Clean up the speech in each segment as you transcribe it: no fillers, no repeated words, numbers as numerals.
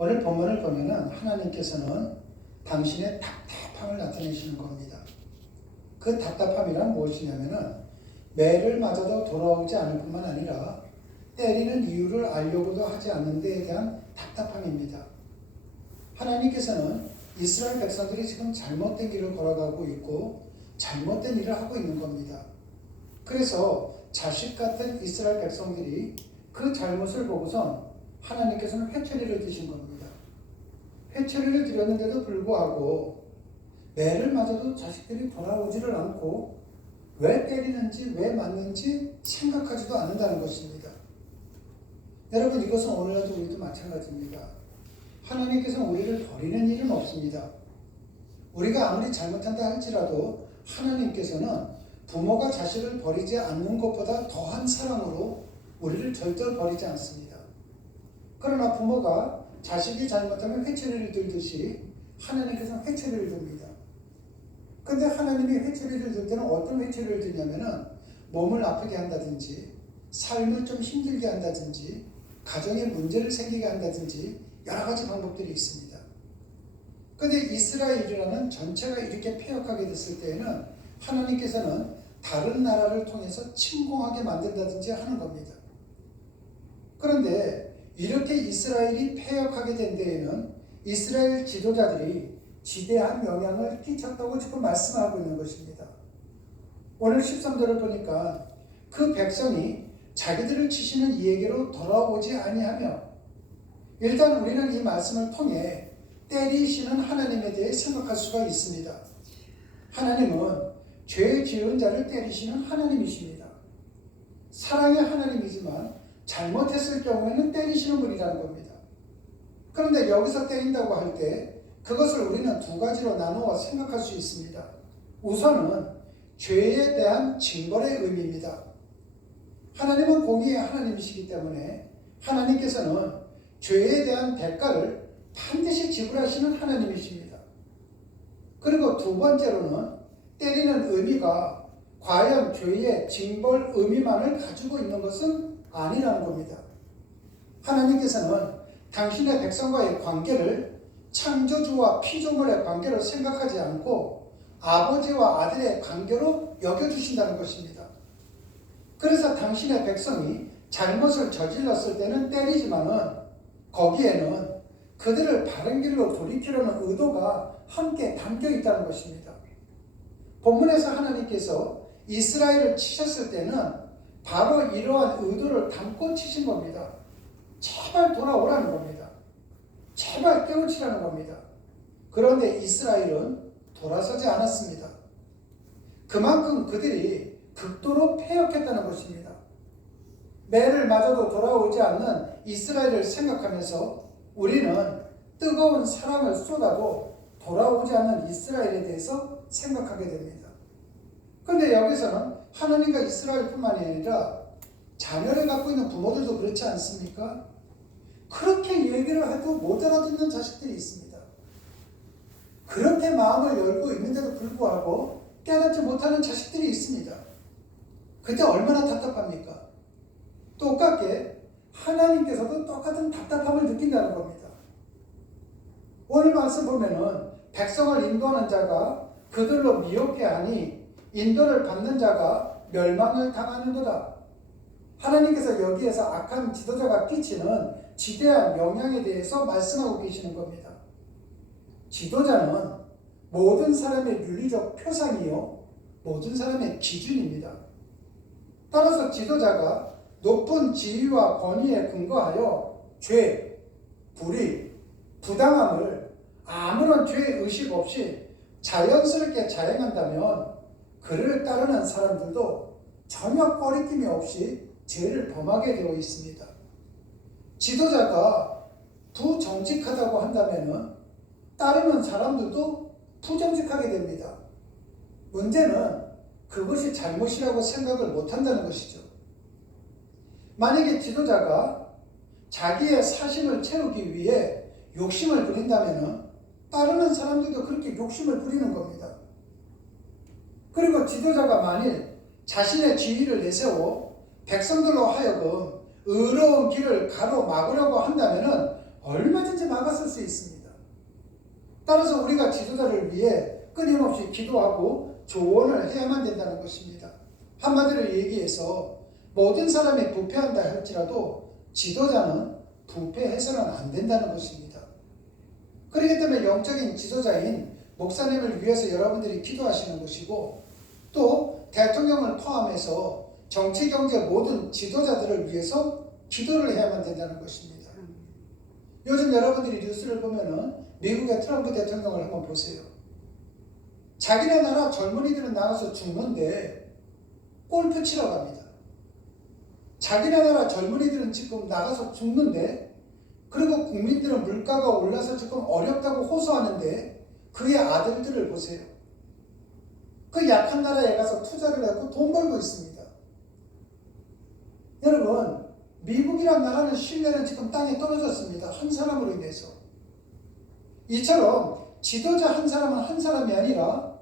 오늘 본문을 보면은 하나님께서는 당신의 답답함을 나타내시는 겁니다. 그 답답함이란 무엇이냐면은 매를 맞아도 돌아오지 않을 뿐만 아니라 때리는 이유를 알려고도 하지 않는 데에 대한 답답함입니다. 하나님께서는 이스라엘 백성들이 지금 잘못된 길을 걸어가고 있고 잘못된 일을 하고 있는 겁니다. 그래서 자식 같은 이스라엘 백성들이 그 잘못을 보고선 하나님께서는 회초리를 드신 겁니다. 회초리를 드렸는데도 불구하고 매를 맞아도 자식들이 돌아오지를 않고 왜 때리는지 왜 맞는지 생각하지도 않는다는 것입니다. 여러분, 이것은 오늘날도 우리도 마찬가지입니다. 하나님께서는 우리를 버리는 일은 없습니다. 우리가 아무리 잘못한다 할지라도 하나님께서는 부모가 자식을 버리지 않는 것보다 더한 사랑으로 우리를 절대로 버리지 않습니다. 그러나 부모가 자식이 잘못하면 회초리를 들듯이 하나님께서는 회초리를 듭니다. 근데 하나님이 회초리를 들 때는 어떤 회초리를 드냐면은 몸을 아프게 한다든지 삶을 좀 힘들게 한다든지 가정에 문제를 생기게 한다든지 여러 가지 방법들이 있습니다. 근데 이스라엘이라는 전체가 이렇게 패역하게 됐을 때에는 하나님께서는 다른 나라를 통해서 침공하게 만든다든지 하는 겁니다. 그런데 이렇게 이스라엘이 패역하게 된 데에는 이스라엘 지도자들이 지대한 영향을 끼쳤다고 지금 말씀하고 있는 것입니다. 오늘 13절을 보니까 그 백성이 자기들을 치시는 이에게로 돌아오지 아니하며, 일단 우리는 이 말씀을 통해 때리시는 하나님에 대해 생각할 수가 있습니다. 하나님은 죄 지은 자를 때리시는 하나님이십니다. 사랑의 하나님이지만 잘못했을 경우에는 때리시는 분이라는 겁니다. 그런데 여기서 때린다고 할 때 그것을 우리는 두 가지로 나누어 생각할 수 있습니다. 우선은 죄에 대한 징벌의 의미입니다. 하나님은 공의의 하나님이시기 때문에 하나님께서는 죄에 대한 대가를 반드시 지불하시는 하나님이십니다. 그리고 두 번째로는 때리는 의미가 과연 죄의 징벌 의미만을 가지고 있는 것은 아니라는 겁니다. 하나님께서는 당신의 백성과의 관계를 창조주와 피조물의 관계로 생각하지 않고 아버지와 아들의 관계로 여겨주신다는 것입니다. 그래서 당신의 백성이 잘못을 저질렀을 때는 때리지만은 거기에는 그들을 바른 길로 돌이키려는 의도가 함께 담겨 있다는 것입니다. 본문에서 하나님께서 이스라엘을 치셨을 때는 바로 이러한 의도를 담고 치신 겁니다. 제발 돌아오라는 겁니다. 제발 깨우치라는 겁니다. 그런데 이스라엘은 돌아서지 않았습니다. 그만큼 그들이 극도로 패역했다는 것입니다. 매를 맞아도 돌아오지 않는 이스라엘을 생각하면서 우리는 뜨거운 사랑을 쏟아도 돌아오지 않는 이스라엘에 대해서 생각하게 됩니다. 그런데 여기서는 하나님과 이스라엘뿐만이 아니라 자녀를 갖고 있는 부모들도 그렇지 않습니까? 그렇게 얘기를 해도 못 알아듣는 자식들이 있습니다. 그렇게 마음을 열고 있는데도 불구하고 깨닫지 못하는 자식들이 있습니다. 그때 얼마나 답답합니까? 똑같게 하나님께서도 똑같은 답답함을 느낀다는 겁니다. 오늘 말씀 보면은 백성을 인도하는 자가 그들로 미혹해 하니 인도를 받는 자가 멸망을 당하는도다. 하나님께서 여기에서 악한 지도자가 끼치는 지대한 영향에 대해서 말씀하고 계시는 겁니다. 지도자는 모든 사람의 윤리적 표상이요, 모든 사람의 기준입니다. 따라서 지도자가 높은 지위와 권위에 근거하여 죄, 불의, 부당함을 아무런 죄의식 없이 자연스럽게 자행한다면 그를 따르는 사람들도 전혀 꺼리낌이 없이 죄를 범하게 되어 있습니다. 지도자가 부정직하다고 한다면 따르는 사람들도 부정직하게 됩니다. 문제는 그것이 잘못이라고 생각을 못한다는 것이죠. 만약에 지도자가 자기의 사심을 채우기 위해 욕심을 부린다면 따르는 사람들도 그렇게 욕심을 부리는 겁니다. 그리고 지도자가 만일 자신의 지위를 내세워 백성들로 하여금 의로운 길을 가로막으려고 한다면 얼마든지 막아서 수 있습니다. 따라서 우리가 지도자를 위해 끊임없이 기도하고 조언을 해야만 된다는 것입니다. 한마디로 얘기해서 모든 사람이 부패한다 할지라도 지도자는 부패해서는 안 된다는 것입니다. 그렇기 때문에 영적인 지도자인 목사님을 위해서 여러분들이 기도하시는 것이고, 또 대통령을 포함해서 정치, 경제 모든 지도자들을 위해서 기도를 해야만 된다는 것입니다. 요즘 여러분들이 뉴스를 보면은 미국의 트럼프 대통령을 한번 보세요. 자기네 나라 젊은이들은 나가서 죽는데 골프 치러 갑니다. 자기네 나라 젊은이들은 지금 나가서 죽는데, 그리고 국민들은 물가가 올라서 지금 어렵다고 호소하는데 그의 아들들을 보세요. 그 약한 나라에 가서 투자를 하고 돈 벌고 있습니다. 여러분, 미국이란 나라는 신뢰는 지금 땅에 떨어졌습니다. 한 사람으로 인해서. 이처럼 지도자 한 사람은 한 사람이 아니라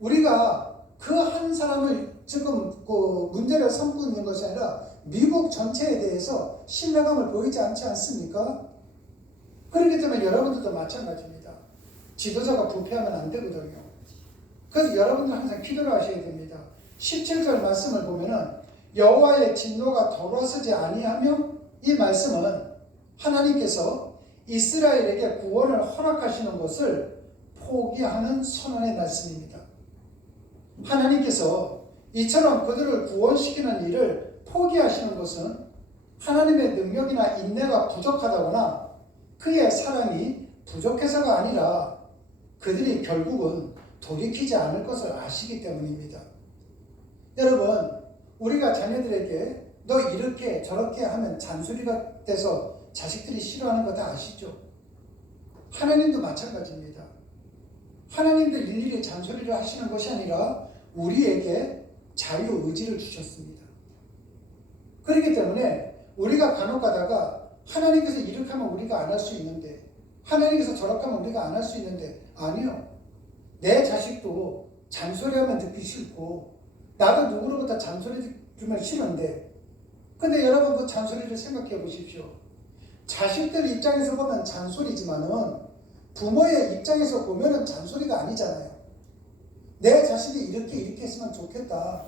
우리가 그 한 사람을 지금 그 문제를 삼고 있는 것이 아니라 미국 전체에 대해서 신뢰감을 보이지 않지 않습니까? 그렇기 때문에 여러분들도 마찬가지입니다. 지도자가 부패하면 안 되거든요. 그래서 여러분들 항상 기도를 하셔야 됩니다. 17절 말씀을 보면은 여호와의 진노가 돌아서지 아니하며, 이 말씀은 하나님께서 이스라엘에게 구원을 허락하시는 것을 포기하는 선언의 말씀입니다. 하나님께서 이처럼 그들을 구원시키는 일을 포기하시는 것은 하나님의 능력이나 인내가 부족하다거나 그의 사랑이 부족해서가 아니라 그들이 결국은 돌이키지 않을 것을 아시기 때문입니다. 여러분, 우리가 자녀들에게 너 이렇게 저렇게 하면 잔소리가 돼서 자식들이 싫어하는 거 다 아시죠? 하나님도 마찬가지입니다. 하나님도 일일이 잔소리를 하시는 것이 아니라 우리에게 자유의지를 주셨습니다. 그렇기 때문에 우리가 간혹 가다가 하나님께서 이렇게 하면 우리가 안 할 수 있는데, 하나님께서 저렇게 하면 우리가 안 할 수 있는데, 아니요. 내 자식도 잔소리하면 듣기 싫고 나도 누구로부터 잔소리 들으면 싫은데, 근데 여러분 그 잔소리를 생각해 보십시오. 자식들 입장에서 보면 잔소리지만은 부모의 입장에서 보면은 잔소리가 아니잖아요. 내 자식이 이렇게 했으면 좋겠다,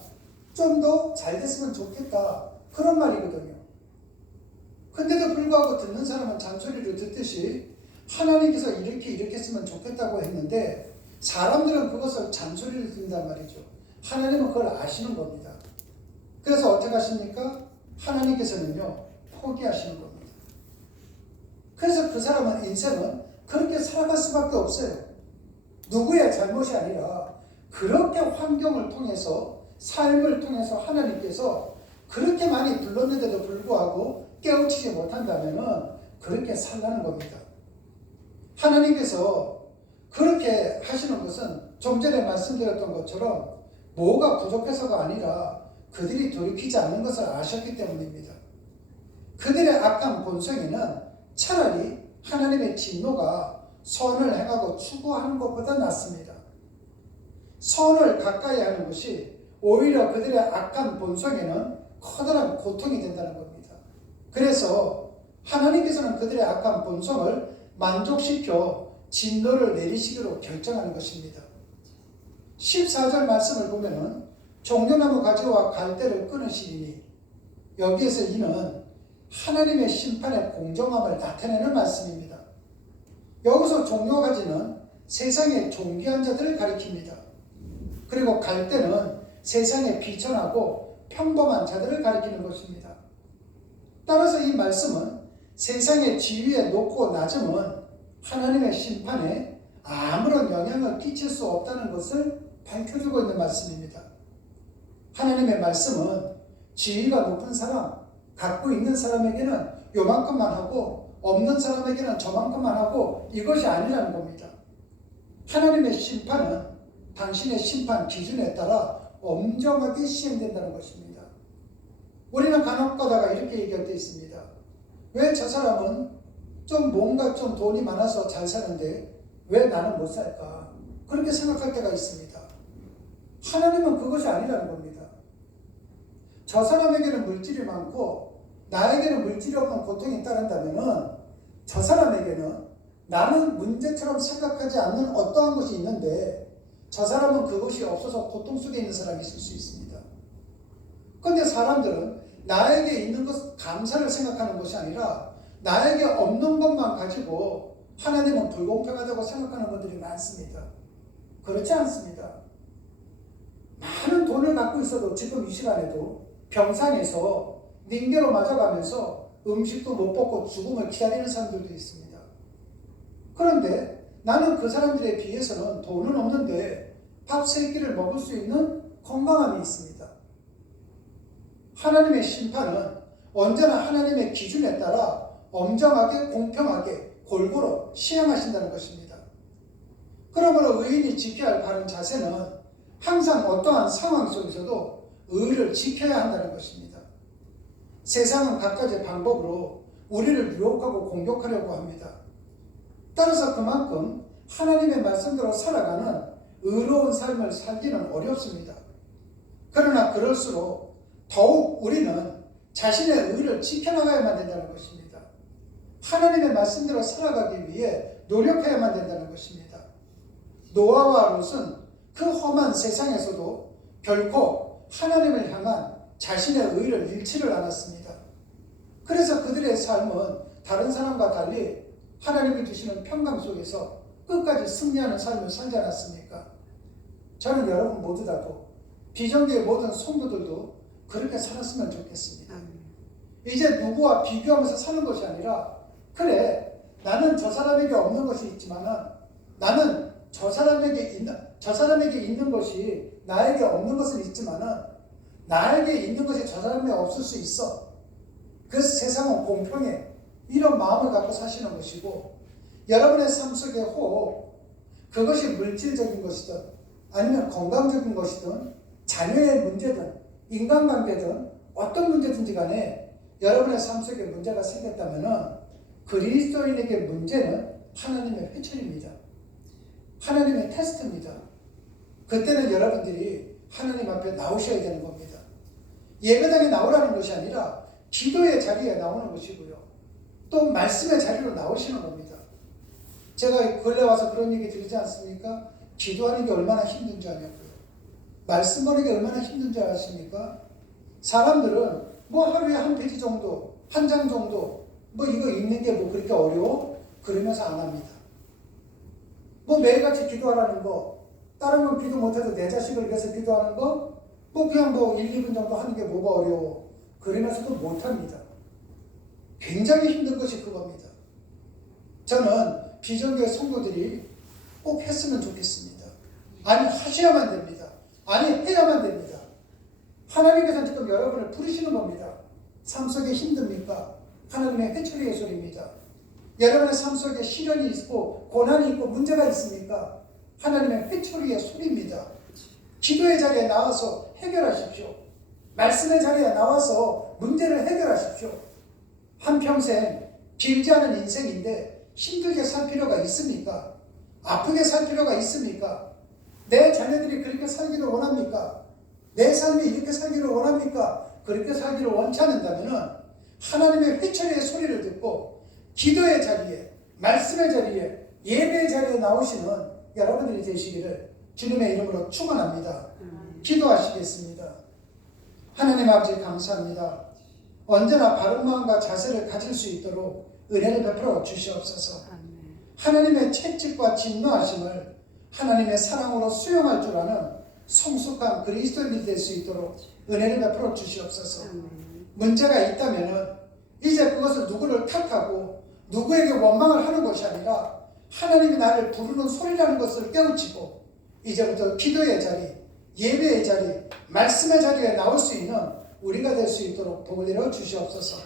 좀 더 잘 됐으면 좋겠다, 그런 말이거든요. 근데도 불구하고 듣는 사람은 잔소리를 듣듯이 하나님께서 이렇게 했으면 좋겠다고 했는데 사람들은 그것을 잔소리를 듣는단 말이죠. 하나님은 그걸 아시는 겁니다. 그래서 어떻게 하십니까? 하나님께서는요, 포기하시는 겁니다. 그래서 그 사람은 인생은 그렇게 살아갈 수밖에 없어요. 누구의 잘못이 아니라 그렇게 환경을 통해서, 삶을 통해서 하나님께서 그렇게 많이 불렀는데도 불구하고 깨우치지 못한다면 그렇게 살라는 겁니다. 하나님께서 그렇게 하시는 것은 좀 전에 말씀드렸던 것처럼 뭐가 부족해서가 아니라 그들이 돌이키지 않는 것을 아셨기 때문입니다. 그들의 악한 본성에는 차라리 하나님의 진노가 선을 행하고 추구하는 것보다 낫습니다. 선을 가까이 하는 것이 오히려 그들의 악한 본성에는 커다란 고통이 된다는 겁니다. 그래서 하나님께서는 그들의 악한 본성을 만족시켜 진노를 내리시기로 결정하는 것입니다. 14절 말씀을 보면은 종려나무 가지와 갈대를 끊으시리니, 여기에서 이는 하나님의 심판의 공정함을 나타내는 말씀입니다. 여기서 종려가지는 세상의 존귀한 자들을 가리킵니다. 그리고 갈대는 세상에 비천하고 평범한 자들을 가리키는 것입니다. 따라서 이 말씀은 세상의 지위의 높고 낮음은 하나님의 심판에 아무런 영향을 끼칠 수 없다는 것을 밝혀주고 있는 말씀입니다. 하나님의 말씀은 지위가 높은 사람, 갖고 있는 사람에게는 요만큼만 하고 없는 사람에게는 저만큼만 하고, 이것이 아니라는 겁니다. 하나님의 심판은 당신의 심판 기준에 따라 엄정하게 시행된다는 것입니다. 우리는 간혹 가다가 이렇게 얘기할 때 있습니다. 왜 저 사람은 좀 뭔가 좀 돈이 많아서 잘 사는데 왜 나는 못 살까? 그렇게 생각할 때가 있습니다. 하나님은 그것이 아니라는 겁니다. 저 사람에게는 물질이 많고 나에게는 물질이 없는 고통이 따른다면은 저 사람에게는 나는 문제처럼 생각하지 않는 어떠한 것이 있는데 저 사람은 그것이 없어서 고통 속에 있는 사람이 있을 수 있습니다. 그런데 사람들은 나에게 있는 것 감사를 생각하는 것이 아니라 나에게 없는 것만 가지고 하나님은 불공평하다고 생각하는 분들이 많습니다. 그렇지 않습니다. 많은 돈을 갖고 있어도 지금 이 시간에도 병상에서 링게로 맞아가면서 음식도 못 먹고 죽음을 기다리는 사람들도 있습니다. 그런데 나는 그 사람들에 비해서는 돈은 없는데 밥 3끼를 먹을 수 있는 건강함이 있습니다. 하나님의 심판은 언제나 하나님의 기준에 따라 엄정하게 공평하게 골고루 시행하신다는 것입니다. 그러므로 의인이 지켜야 할 바른 자세는 항상 어떠한 상황 속에서도 의를 지켜야 한다는 것입니다. 세상은 각가지 방법으로 우리를 유혹하고 공격하려고 합니다. 따라서 그만큼 하나님의 말씀대로 살아가는 의로운 삶을 살기는 어렵습니다. 그러나 그럴수록 더욱 우리는 자신의 의를 지켜나가야만 된다는 것입니다. 하나님의 말씀대로 살아가기 위해 노력해야만 된다는 것입니다. 노아와 롯은 그 험한 세상에서도 결코 하나님을 향한 자신의 의를 잃지를 않았습니다. 그래서 그들의 삶은 다른 사람과 달리 하나님이 주시는 평강 속에서 끝까지 승리하는 삶을 살지 않았습니까? 저는 여러분 모두 다도 비전교의 모든 성도들도 그렇게 살았으면 좋겠습니다. 이제 누구와 비교하면서 사는 것이 아니라 그래 나는 저 사람에게 없는 것이 있지만은 나는 저 사람에게 있는 것이 나에게 없는 것은 있지만은 나에게 있는 것이 저 사람에게 없을 수 있어. 그래서 세상은 공평해. 이런 마음을 갖고 사시는 것이고 여러분의 삶 속에 혹 그것이 물질적인 것이든 아니면 건강적인 것이든 자녀의 문제든 인간관계든 어떤 문제든지 간에 여러분의 삶 속에 문제가 생겼다면 그리스도인에게 문제는 하나님의 회초리입니다. 하나님의 테스트입니다. 그때는 여러분들이 하나님 앞에 나오셔야 되는 겁니다. 예배당에 나오라는 것이 아니라 기도의 자리에 나오는 것이고요. 또 말씀의 자리로 나오시는 겁니다. 제가 근래 와서 그런 얘기 드리지 않습니까? 기도하는 게 얼마나 힘든 줄 아냐고요. 말씀 보는 게 얼마나 힘든 줄 아십니까? 사람들은 뭐 하루에 한 페이지 정도, 한 장 정도, 뭐 이거 읽는 게 뭐 그렇게 어려워? 그러면서 안 합니다. 뭐 매일같이 기도하라는 거, 다른 건 기도 못해도 내 자식을 위해서 기도하는 거, 뭐 그냥 뭐 1, 2분 정도 하는 게 뭐가 어려워? 그러면서도 못합니다. 굉장히 힘든 것이 그겁니다. 저는 비전교회 성도들이 꼭 했으면 좋겠습니다. 아니 하셔야만 됩니다. 아니 해야만 됩니다. 하나님께서 지금 여러분을 부르시는 겁니다. 삶 속에 힘듭니까? 하나님의 회초리의 소리입니다. 여러분의 삶 속에 시련이 있고 고난이 있고 문제가 있습니까? 하나님의 회초리의 소리입니다. 기도의 자리에 나와서 해결하십시오. 말씀의 자리에 나와서 문제를 해결하십시오. 한평생 길지 않은 인생인데 힘들게 살 필요가 있습니까? 아프게 살 필요가 있습니까? 내 자녀들이 그렇게 살기를 원합니까? 내 삶이 이렇게 살기를 원합니까? 그렇게 살기를 원치 않는다면 하나님의 회초리의 소리를 듣고 기도의 자리에, 말씀의 자리에, 예배의 자리에 나오시는 여러분들이 되시기를 주님의 이름으로 축원합니다. 기도하시겠습니다. 하나님 아버지 감사합니다. 언제나 바른 마음과 자세를 가질 수 있도록 은혜를 베풀어 주시옵소서. 하나님의 채찍과 진노하심을 하나님의 사랑으로 수용할 줄 아는 성숙한 그리스도인이 될 수 있도록 은혜를 베풀어 주시옵소서. 문제가 있다면 이제 그것을 누구를 탓하고 누구에게 원망을 하는 것이 아니라 하나님이 나를 부르는 소리라는 것을 깨우치고 이제부터 기도의 자리, 예배의 자리, 말씀의 자리에 나올 수 있는 우리가 될 수 있도록 복을 내려 주시옵소서.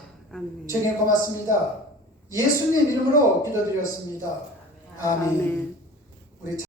주님 고맙습니다. 예수님 이름으로 기도드렸습니다. 아멘. 우리